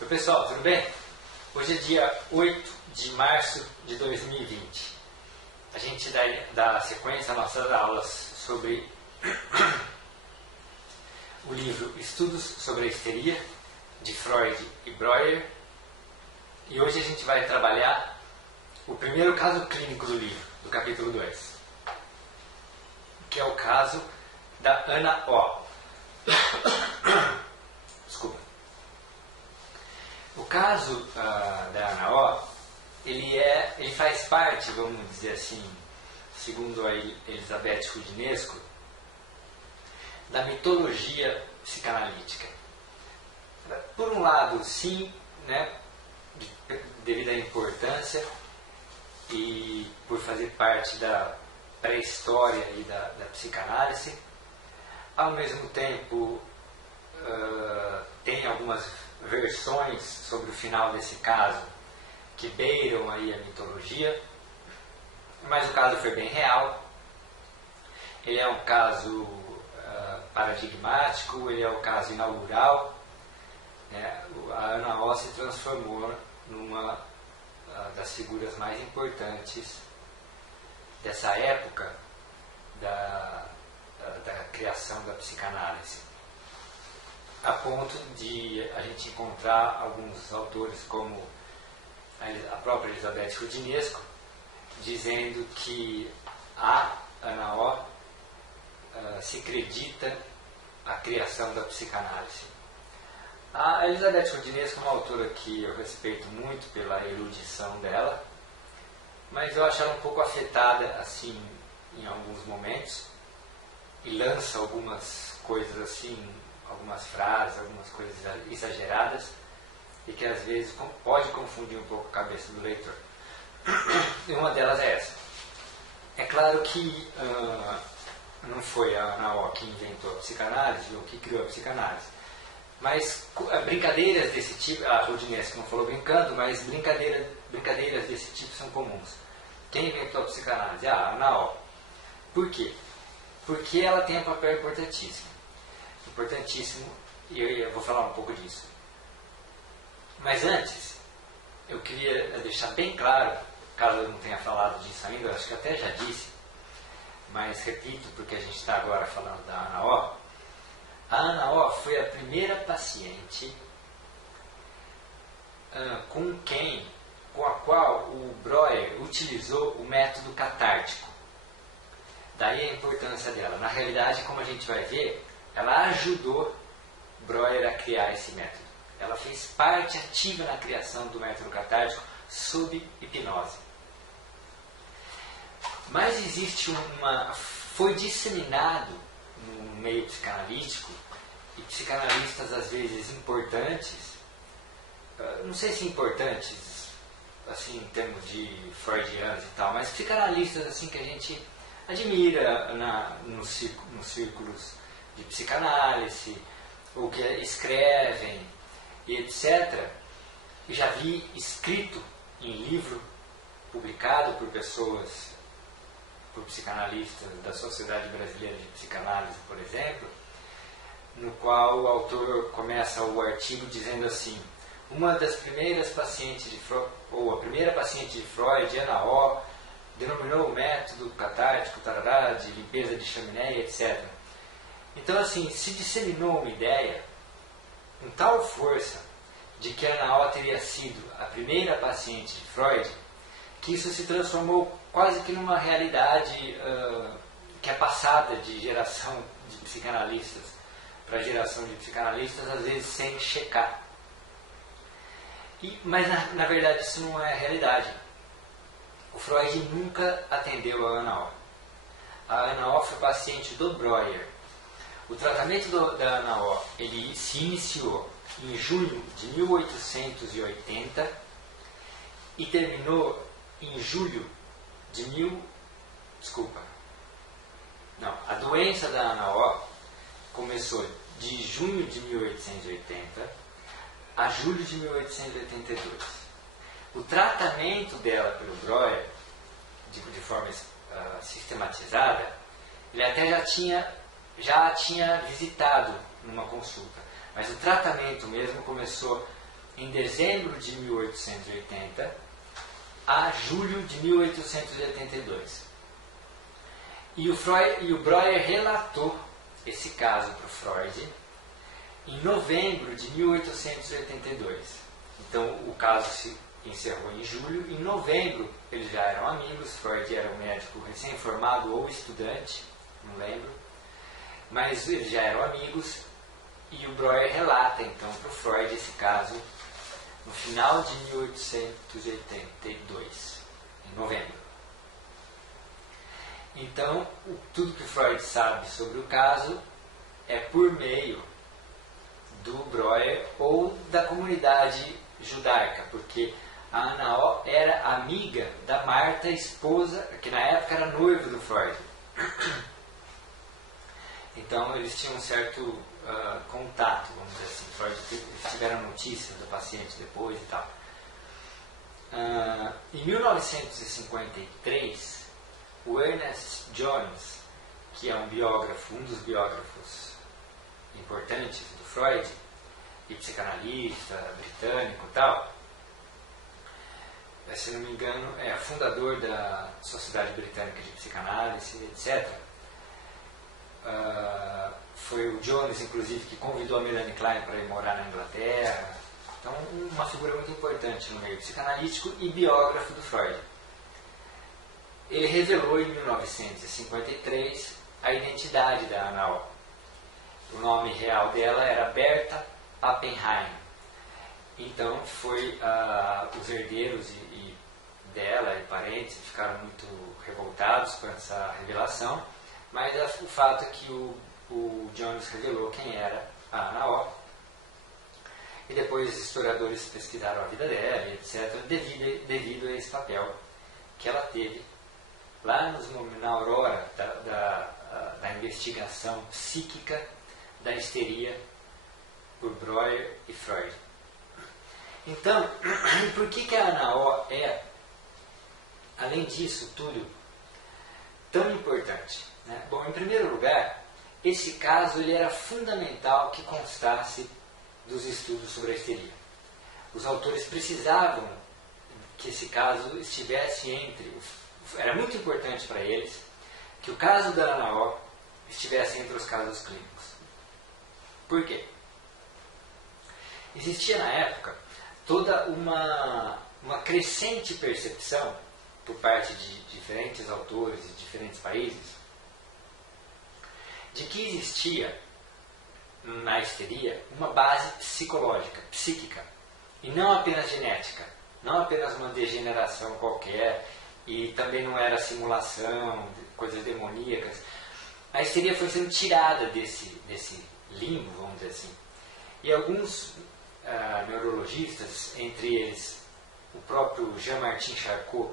Oi pessoal, tudo bem? Hoje é dia 8 de março de 2020. A gente dá sequência às nossas aulas sobre o livro Estudos sobre a Histeria, de Freud e Breuer. E hoje a gente vai trabalhar o primeiro caso clínico do livro, do capítulo 2, que é o caso da Ana O. Desculpa. O caso da Ana O, ele faz parte, vamos dizer assim, segundo a Elizabeth Roudinesco, da mitologia psicanalítica. Por um lado, sim, né, devido à importância e por fazer parte da pré-história e da psicanálise. Ao mesmo tempo, tem algumas versões sobre o final desse caso que beiram aí a mitologia, mas o caso foi bem real. Ele é um caso paradigmático, ele é o caso inaugural. A Ana O se transformou numa das figuras mais importantes dessa época da criação da psicanálise, a ponto de a gente encontrar alguns autores como a própria Elizabeth Roudinesco dizendo que a Ana O se acredita a criação da psicanálise. A Elizabeth Roudinesco é uma autora que eu respeito muito pela erudição dela, mas eu acho ela um pouco afetada assim em alguns momentos e lança algumas coisas assim, algumas frases, algumas coisas exageradas e que às vezes pode confundir um pouco a cabeça do leitor. E uma delas é essa. É claro que não foi a Ana O que inventou a psicanálise ou que criou a psicanálise, mas brincadeiras desse tipo, a Roudinesco não falou brincando, mas brincadeiras desse tipo são comuns. Quem inventou a psicanálise? A Ana O. Por quê? Porque ela tem um papel importantíssimo. Importantíssimo, e eu vou falar um pouco disso. Mas antes, eu queria deixar bem claro, caso eu não tenha falado disso ainda, eu acho que até já disse, mas repito porque a gente está agora falando da Ana O. A Ana O foi a primeira paciente com a qual o Breuer utilizou o método catártico. Daí a importância dela. Na realidade, como a gente vai ver, ela ajudou Breuer a criar esse método. Ela fez parte ativa na criação do método catártico sob hipnose. Mas existe foi disseminado no meio psicanalítico, e psicanalistas às vezes importantes, não sei se importantes assim em termos de freudianos e tal, mas psicanalistas assim que a gente admira nos círculos de psicanálise, ou que escrevem e etc. E já vi escrito em livro publicado por pessoas, por psicanalistas da Sociedade Brasileira de Psicanálise, por exemplo, no qual o autor começa o artigo dizendo assim: uma das primeiras pacientes de Freud, ou a primeira paciente de Freud, Ana O, denominou o método catártico, tarará, de limpeza de chaminé, etc. Então, assim, se disseminou uma ideia com tal força de que a Ana O teria sido a primeira paciente de Freud, que isso se transformou quase que numa realidade que é passada de geração de psicanalistas para geração de psicanalistas, às vezes sem checar. Mas, na verdade, isso não é a realidade. O Freud nunca atendeu a Ana O. A Ana O foi paciente do Breuer. O tratamento da Ana O ele se iniciou em junho de 1880 e terminou em julho de a doença da Ana O começou de junho de 1880 a julho de 1882. O tratamento dela pelo Breuer, de forma sistematizada, ele até já tinha visitado numa consulta, mas o tratamento mesmo começou em dezembro de 1880 a julho de 1882. E o Breuer relatou esse caso para o Freud em novembro de 1882. Então o caso se encerrou em julho. Em novembro eles já eram amigos. Freud era um médico recém-formado ou estudante, não lembro, mas eles já eram amigos. E o Breuer relata então para o Freud esse caso no final de 1882, em novembro. Então, tudo que Freud sabe sobre o caso é por meio do Breuer ou da comunidade judaica, porque a Ana O era amiga da Marta, esposa, que na época era noiva do Freud. Então, eles tinham um certo contato, vamos dizer assim. Eles tiveram notícias do paciente depois e tal. Em 1953, o Ernest Jones, que é um dos biógrafos importantes do Freud, e psicanalista britânico e tal, se não me engano, é fundador da Sociedade Britânica de Psicanálise, etc. Foi o Jones, inclusive, que convidou a Melanie Klein para ir morar na Inglaterra. Então, uma figura muito importante no meio psicanalítico e biógrafo do Freud. Ele revelou em 1953 a identidade da Ana O. O nome real dela era Berta Pappenheim. Então, os herdeiros dela e parentes ficaram muito revoltados com essa revelação, mas o fato é que o Jones revelou quem era a Ana O, e depois os historiadores pesquisaram a vida dela, etc., devido a esse papel que ela teve lá na aurora da investigação psíquica da histeria por Breuer e Freud. Então, por que a Ana O é, além disso tudo, tão importante? Né? Bom, em primeiro lugar, esse caso ele era fundamental que constasse dos estudos sobre a histeria. Os autores precisavam que esse caso estivesse era muito importante para eles que o caso da Ana O estivesse entre os casos clínicos. Por quê? Existia na época toda uma crescente percepção por parte de diferentes autores de diferentes países de que existia na histeria uma base psicológica, psíquica, e não apenas genética, não apenas uma degeneração qualquer, e também não era simulação, coisas demoníacas. A histeria foi sendo tirada desse limbo, vamos dizer assim. E alguns neurologistas, entre eles o próprio Jean-Martin Charcot,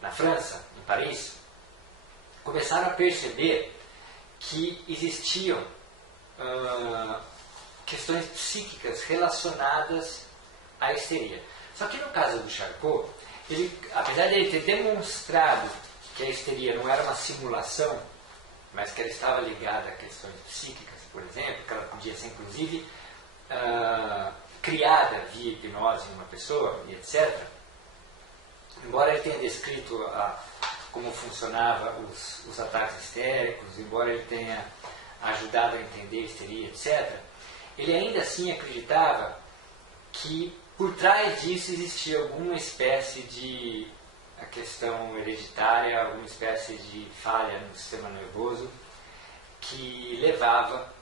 na França, em Paris, começaram a perceber que existiam questões psíquicas relacionadas à histeria. Só que no caso do Charcot, apesar de ele ter demonstrado que a histeria não era uma simulação, mas que ela estava ligada a questões psíquicas, por exemplo, que ela podia ser inclusive criada via hipnose em uma pessoa, e etc. Embora ele tenha descrito como funcionavam os ataques histéricos, embora ele tenha ajudado a entender a histeria, etc., ele ainda assim acreditava que por trás disso existia alguma espécie de questão hereditária, alguma espécie de falha no sistema nervoso que levava,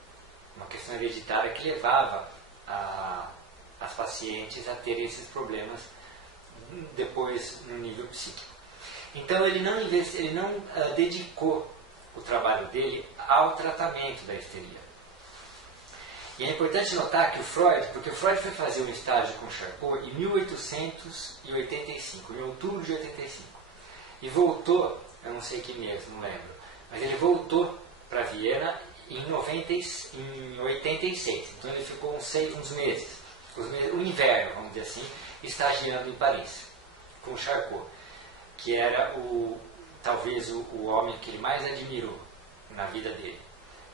uma questão hereditária que levava as pacientes a terem esses problemas depois no nível psíquico. Então ele não dedicou o trabalho dele ao tratamento da histeria. E é importante notar que porque o Freud foi fazer um estágio com Charcot em 1885, em outubro de 85. E voltou, eu não sei que mês, não lembro, mas ele voltou para Viena em 86. Então ele ficou uns meses, o inverno, vamos dizer assim, estagiando em Paris, com Charcot, que era talvez o homem que ele mais admirou na vida dele.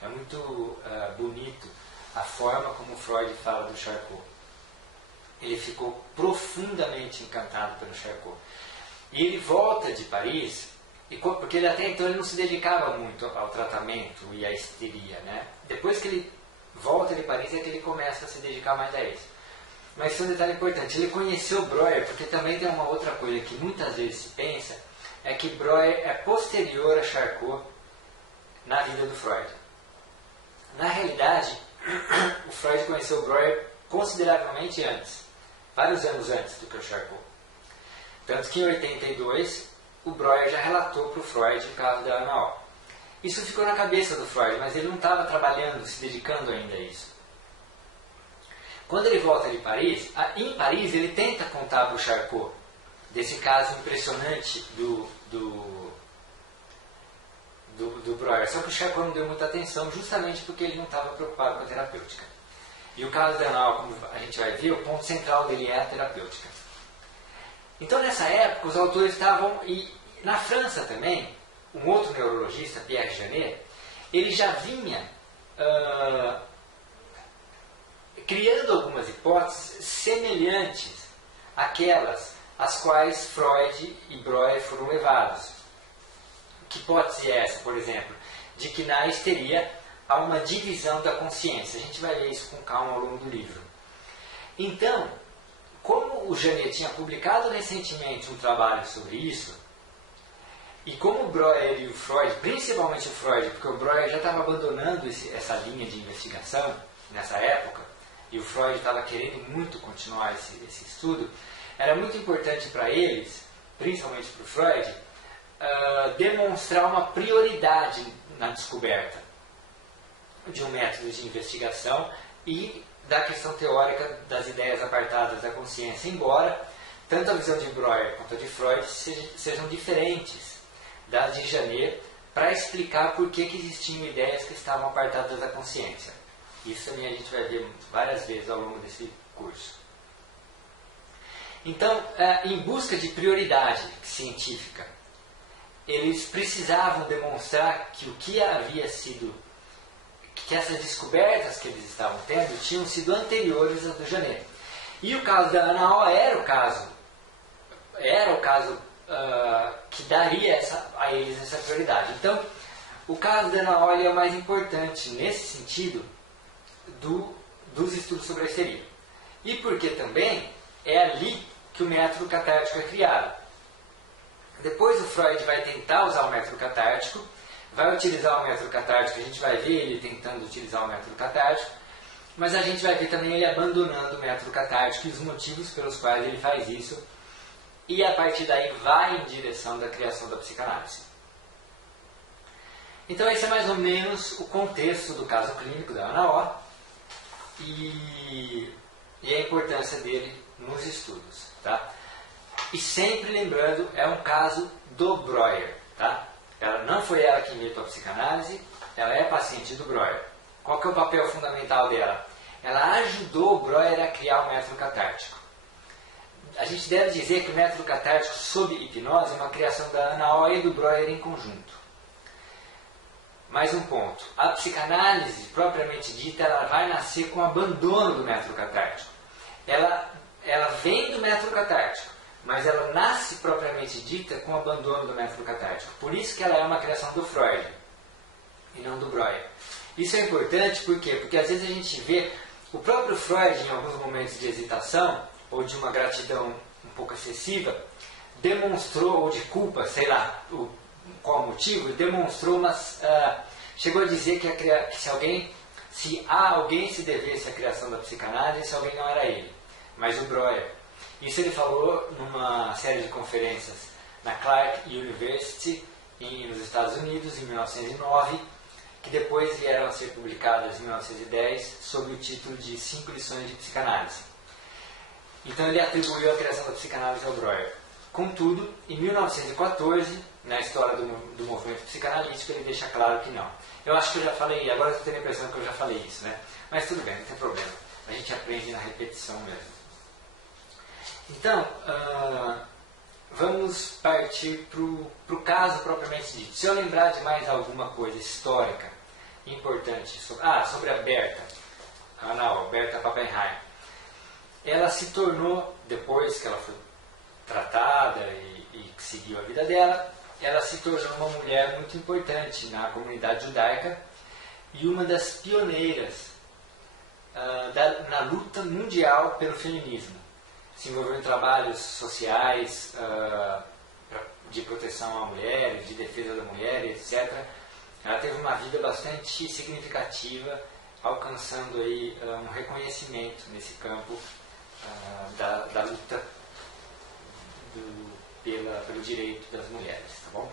É muito bonito a forma como Freud fala do Charcot. ele ficou profundamente encantado pelo Charcot. E ele volta de Paris, porque ele até então ele não se dedicava muito ao tratamento e à histeria, né? Depois que ele volta de Paris é que ele começa a se dedicar mais a isso. Mas isso é um detalhe importante, ele conheceu Breuer, porque também tem uma outra coisa que muitas vezes se pensa, é que Breuer é posterior a Charcot na vida do Freud. Na realidade, o Freud conheceu Breuer consideravelmente antes, vários anos antes do que o Charcot. Tanto que em 82, o Breuer já relatou para o Freud o caso da Ana O. Isso ficou na cabeça do Freud, mas ele não estava trabalhando, se dedicando ainda a isso. Quando ele volta de Paris, em Paris ele tenta contar para o Charcot desse caso impressionante do Breuer. Só que o Charcot não deu muita atenção, justamente porque ele não estava preocupado com a terapêutica. E o caso da Ana O, como a gente vai ver, o ponto central dele é a terapêutica. Então nessa época os autores estavam, e na França também, um outro neurologista, Pierre Janet, ele já vinha criando algumas hipóteses semelhantes àquelas às quais Freud e Breuer foram levados. Que hipótese é essa, por exemplo? De que na histeria há uma divisão da consciência. A gente vai ver isso com calma ao longo do livro. Então, como o Janet tinha publicado recentemente um trabalho sobre isso, e como o Breuer e o Freud, principalmente o Freud, porque o Breuer já estava abandonando essa linha de investigação nessa época, e o Freud estava querendo muito continuar esse estudo, era muito importante para eles, principalmente para o Freud, demonstrar uma prioridade na descoberta de um método de investigação e da questão teórica das ideias apartadas da consciência, embora tanto a visão de Breuer quanto a de Freud sejam diferentes das de Janet, para explicar por que existiam ideias que estavam apartadas da consciência. Isso também a gente vai ver várias vezes ao longo desse curso. Então, em busca de prioridade científica, eles precisavam demonstrar que o que havia sido, que essas descobertas que eles estavam tendo tinham sido anteriores às do Janet. E o caso da Ana O era o caso que daria a eles essa prioridade. Então, o caso da Ana O é o mais importante nesse sentido dos estudos sobre a histeria. E porque também é ali que o método catártico é criado. Depois o Freud vai tentar usar o método catártico, vai utilizar o método catártico, a gente vai ver ele tentando utilizar o método catártico, mas a gente vai ver também ele abandonando o método catártico e os motivos pelos quais ele faz isso, e a partir daí vai em direção da criação da psicanálise. Então esse é mais ou menos o contexto do caso clínico da Ana O e a importância dele nos estudos. Tá? E sempre lembrando, é um caso do Breuer. Tá? Não foi ela que inventou a psicanálise, ela é paciente do Breuer. Qual que é o papel fundamental dela? Ela ajudou o Breuer a criar o método catártico. A gente deve dizer que o método catártico sob hipnose é uma criação da Ana O e do Breuer em conjunto. Mais um ponto. A psicanálise, propriamente dita, ela vai nascer com o abandono do método catártico. Ela vem do método catártico, mas ela nasce propriamente dita com o abandono do método catártico. Por isso que ela é uma criação do Freud e não do Breuer. Isso é importante por quê? Porque às vezes a gente vê o próprio Freud, em alguns momentos de hesitação ou de uma gratidão um pouco excessiva, demonstrou, ou de culpa, sei lá qual o motivo, demonstrou chegou a dizer que se alguém se devesse à criação da psicanálise, esse alguém não era ele, mas o Breuer. Isso ele falou numa série de conferências na Clark University, nos Estados Unidos, em 1909, que depois vieram a ser publicadas em 1910, sob o título de 5 lições de psicanálise. Então ele atribuiu a criação da psicanálise ao Breuer. Contudo, em 1914, na história do movimento psicanalítico, ele deixa claro que não. Eu acho que eu já falei, agora eu estou tendo a impressão que eu já falei isso, né? Mas tudo bem, não tem problema. A gente aprende na repetição mesmo. Então, vamos partir para o caso propriamente dito. Se eu lembrar de mais alguma coisa histórica importante sobre a Berta, Berta Pappenheim. ela se tornou, depois que ela foi tratada e seguiu a vida dela, ela se tornou uma mulher muito importante na comunidade judaica e uma das pioneiras na luta mundial pelo feminismo. Se envolveu em trabalhos sociais de proteção à mulher, de defesa da mulher, etc. Ela teve uma vida bastante significativa, alcançando aí um reconhecimento nesse campo da luta pelo direito das mulheres, tá bom?